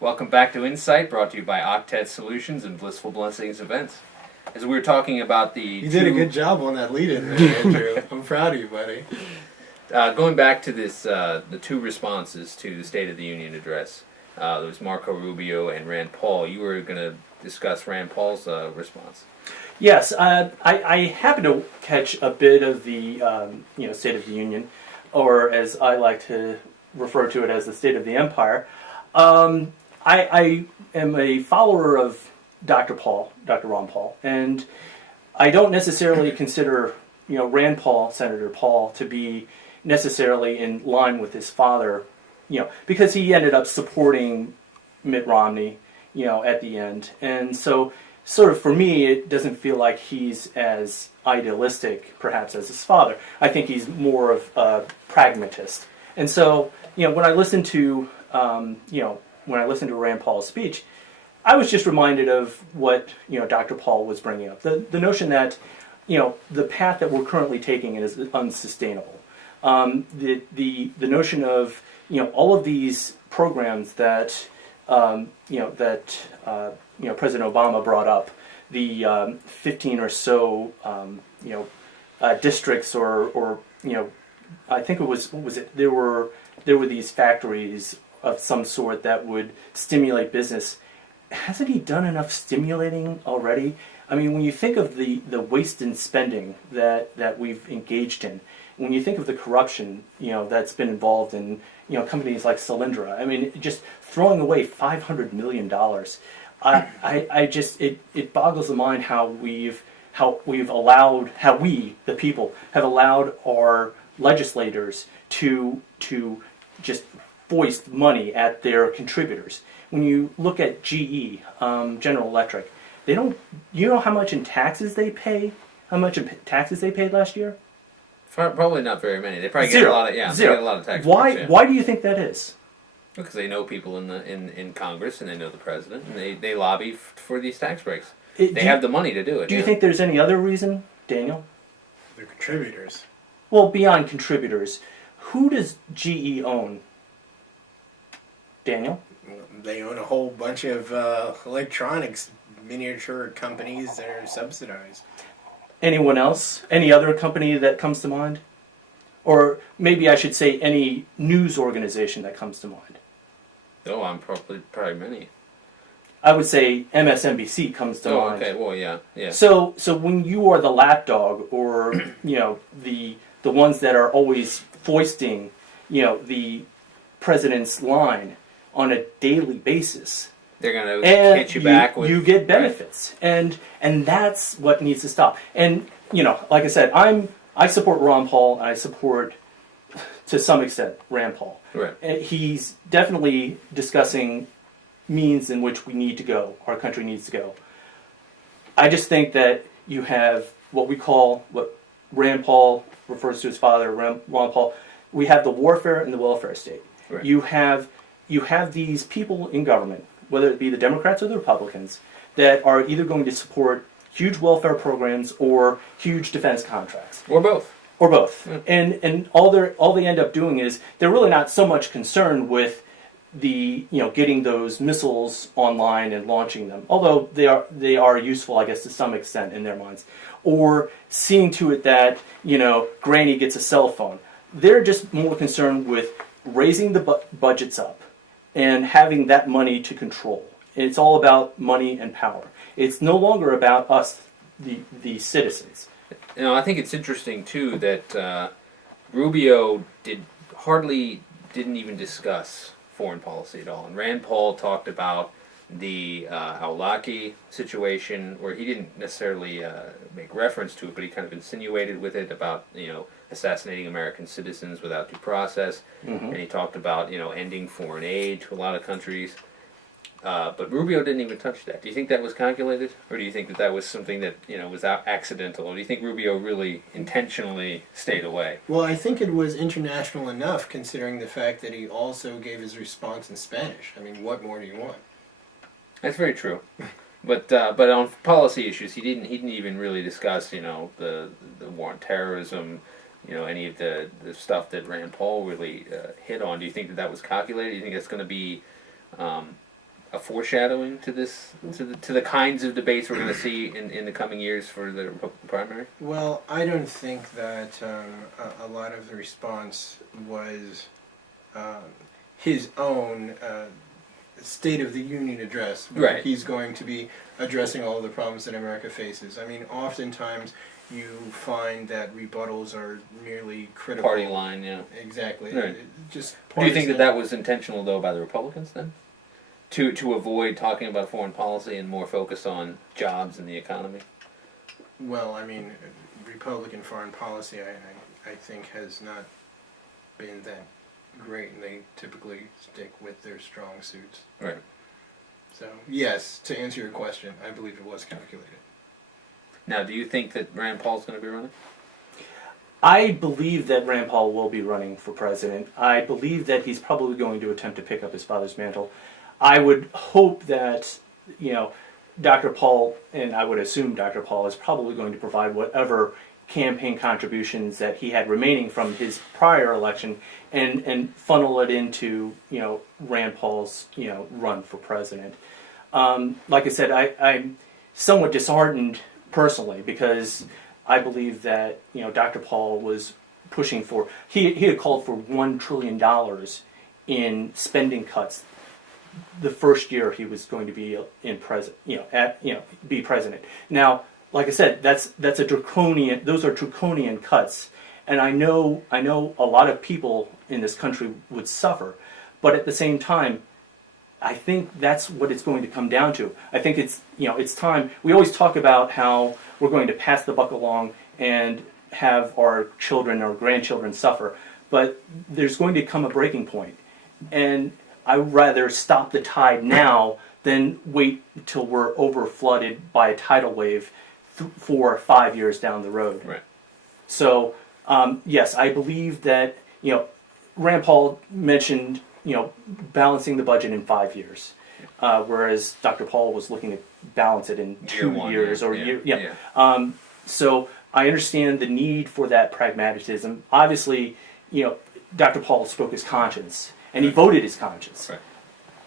Welcome back to Insight, brought to you by Octet Solutions and Blissful Blessings Events. As we were talking about You did a good job on that lead-in there, Andrew. I'm proud of you, buddy. going back to this, the two responses to the State of the Union address. There was Marco Rubio and Rand Paul. You were going to discuss Rand Paul's response. Yes, I happened to catch a bit of the State of the Union, or as I like to refer to it as the State of the Empire. I am a follower of Dr. Ron Paul, and I don't necessarily consider Rand Paul, Senator Paul, to be necessarily in line with his father, because he ended up supporting Mitt Romney, at the end, and so. Sort of for me, it doesn't feel like he's as idealistic, perhaps, as his father. I think he's more of a pragmatist. And so, when I listened to, Rand Paul's speech, I was just reminded of what Dr. Paul was bringing up. The notion that the path that we're currently taking is unsustainable. The notion of all of these programs that President Obama brought up, the 15 or so districts, or I think it was, what was it? There were these factories of some sort that would stimulate business. Hasn't he done enough stimulating already? I mean, when you think of the waste and spending that we've engaged in, when you think of the corruption that's been involved in companies like Solyndra, I mean, just throwing away $500 million. I just it boggles the mind how we, the people, have allowed our legislators to just foist money at their contributors. When you look at GE, General Electric, they don't. You know how much in taxes they pay? How much in taxes they paid last year? Probably not very many. They probably Zero. get a lot of They Zero. get a lot of tax. Why? breaks, yeah. Why do you think that is? Because they know people in Congress and they know the president and they lobby for these tax breaks. They have the money to do it. Do you think there's any other reason, Daniel? They're contributors. Well, beyond contributors, who does GE own? Daniel? They own a whole bunch of electronics miniature companies that are subsidized. Anyone else? Any other company that comes to mind? Or maybe I should say any news organization that comes to mind. Oh, I'm probably many. I would say MSNBC comes to mind. Okay. Well, yeah. So when you are the lapdog, or the ones that are always foisting the president's line on a daily basis, They're gonna and hit you back with. You get benefits, and that's what needs to stop. And like I said, I support Ron Paul, and I support, to some extent, Rand Paul. Right. And he's definitely discussing means in which we need to go, our country needs to go. I just think that you have what Rand Paul refers to his father, Ron Paul. We have the warfare and the welfare state. Right. You have these people in government, whether it be the Democrats or the Republicans, that are either going to support huge welfare programs or huge defense contracts. Or both. Or both. Yeah. And all they end up doing is they're really not so much concerned with the getting those missiles online and launching them, although they are useful, I guess, to some extent in their minds, or seeing to it that Granny gets a cell phone. They're just more concerned with raising the budgets up and having that money to control. It's all about money and power. It's no longer about us, the citizens. I think it's interesting too that Rubio didn't even discuss foreign policy at all, and Rand Paul talked about the Awlaki situation, where he didn't necessarily make reference to it, but he kind of insinuated with it about assassinating American citizens without due process, and he talked about ending foreign aid to a lot of countries. But Rubio didn't even touch that. Do you think that was calculated, or do you think that was something that was accidental, or do you think Rubio really intentionally stayed away? Well, I think it was international enough, considering the fact that he also gave his response in Spanish. I mean, what more do you want? That's very true. But on policy issues, he didn't even really discuss the war on terrorism, any of the stuff that Rand Paul really hit on. Do you think that was calculated? Do you think that's going to be a foreshadowing to this to the kinds of debates we're going to see in the coming years for the Republican primary? Well, I don't think that a lot of the response was his own State of the Union address. Where Right. He's going to be addressing all the problems that America faces. I mean, oftentimes you find that rebuttals are merely critical. Party line, yeah. Exactly. Right. Just Do you think that partisan. that was intentional though by the Republicans then? To avoid talking about foreign policy and more focus on jobs and the economy? Well, I mean, Republican foreign policy, I think, has not been that great, and they typically stick with their strong suits. Right. So, yes, to answer your question, I believe it was calculated. Now, do you think that Rand Paul's going to be running? I believe that Rand Paul will be running for president. I believe that he's probably going to attempt to pick up his father's mantle. I would hope that, Dr. Paul, and I would assume Dr. Paul is probably going to provide whatever campaign contributions that he had remaining from his prior election and funnel it into, Rand Paul's, run for president. Like I said, I'm somewhat disheartened personally because I believe that, Dr. Paul was pushing for, he had called for $1 trillion in spending cuts the first year he was going to be be president. Now, like I said, that's a draconian. Those are draconian cuts, and I know a lot of people in this country would suffer, but at the same time, I think that's what it's going to come down to. I think it's time. We always talk about how we're going to pass the buck along and have our children or grandchildren suffer, but there's going to come a breaking point, and I'd rather stop the tide now than wait until we're over flooded by a tidal wave 4 or 5 years down the road. Right. So, yes, I believe that, Rand Paul mentioned, balancing the budget in 5 years, whereas Dr. Paul was looking to balance it in 2 years or year. Yeah. So I understand the need for that pragmatism. Obviously, Dr. Paul spoke his conscience, and he voted his conscience. Right.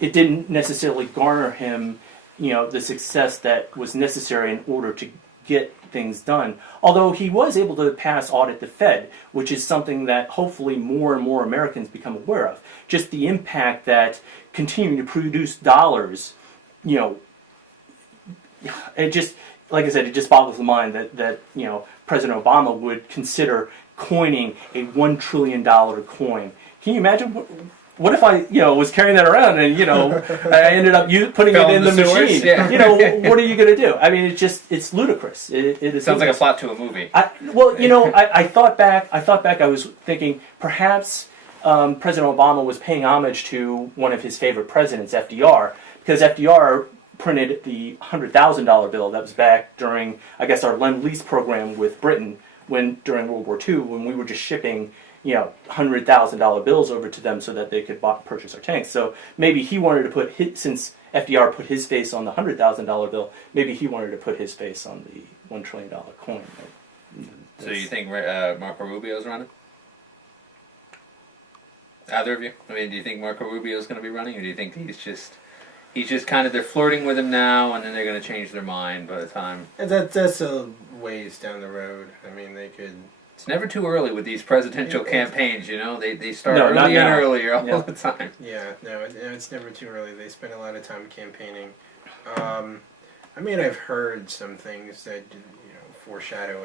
It didn't necessarily garner him, the success that was necessary in order to get things done. Although he was able to pass Audit the Fed, which is something that hopefully more and more Americans become aware of. Just the impact that continuing to produce dollars, it just, like I said, it just boggles the mind that President Obama would consider coining a $1 trillion coin. Can you imagine what if I, was carrying that around and, I ended up putting it in the machine? Yeah. What are you going to do? I mean, it's ludicrous. It is Sounds like a ludicrous. plot to a movie. I thought back. I was thinking perhaps President Obama was paying homage to one of his favorite presidents, FDR, because FDR printed the $100,000 bill that was back during, I guess, our Lend-Lease program with Britain during World War II, when we were just shipping $100,000 bills over to them so that they could purchase our tanks. So maybe he wanted to put since FDR put his face on the $100,000 bill, maybe he wanted to put his face on the $1 trillion coin. So you think Marco Rubio's running? Either of you? I mean, do you think Marco Rubio's going to be running, or do you think he's just kind of, they're flirting with him now, and then they're going to change their mind by the time? And that's a ways down the road. I mean, they could. It's never too early with these presidential campaigns, They start No, not earlier and now. earlier all Yeah. the time. Yeah, no, it's never too early. They spend a lot of time campaigning. I mean, I've heard some things that foreshadow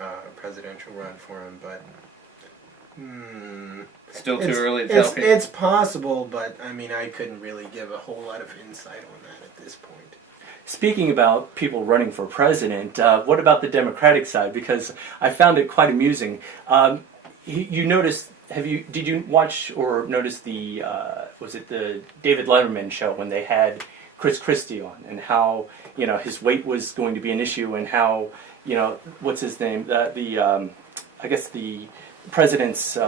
a presidential run for him, but Still too early to tell people. it's possible, but I mean, I couldn't really give a whole lot of insight on that at this point. Speaking about people running for president, what about the Democratic side? Because I found it quite amusing. You noticed? Did you watch or notice the was it the David Letterman show when they had Chris Christie on, and how his weight was going to be an issue, and how what's his name, I guess the president's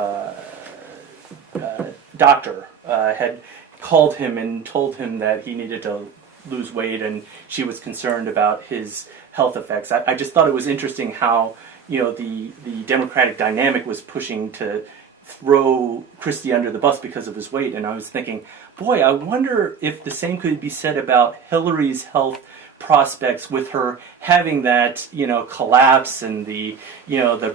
doctor had called him and told him that he needed to lose weight, and she was concerned about his health effects. I just thought it was interesting how the Democratic dynamic was pushing throw Christie under the bus because of his weight. And I was thinking, boy, I wonder if the same could be said about Hillary's health prospects with her having that, collapse and the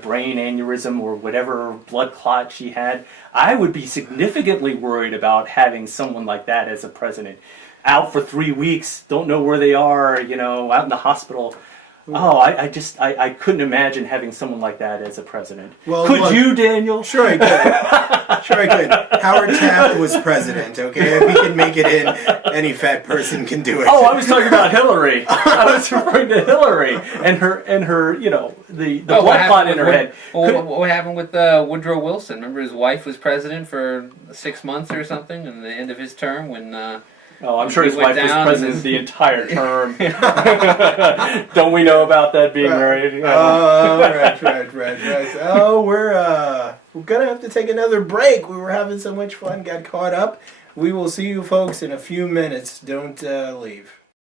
brain aneurysm or whatever blood clot she had. I would be significantly worried about having someone like that as a president. Out for 3 weeks, don't know where they are, out in the hospital. Oh, I couldn't imagine having someone like that as a president. Well, could look, you, Daniel? Sure I could. Sure I could. Howard Taft was president, okay? If he can make it in, any fat person can do it. Oh, I was talking about Hillary. I was referring to Hillary and her the blood clot in her head. What happened with Woodrow Wilson? Remember his wife was president for 6 months or something, and the end of his term when. Oh, I'm sure his he went wife was down president and- the entire term. Don't we know about that being married? Oh, right. Oh, we're gonna have to take another break. We were having so much fun, got caught up. We will see you folks in a few minutes. Don't leave.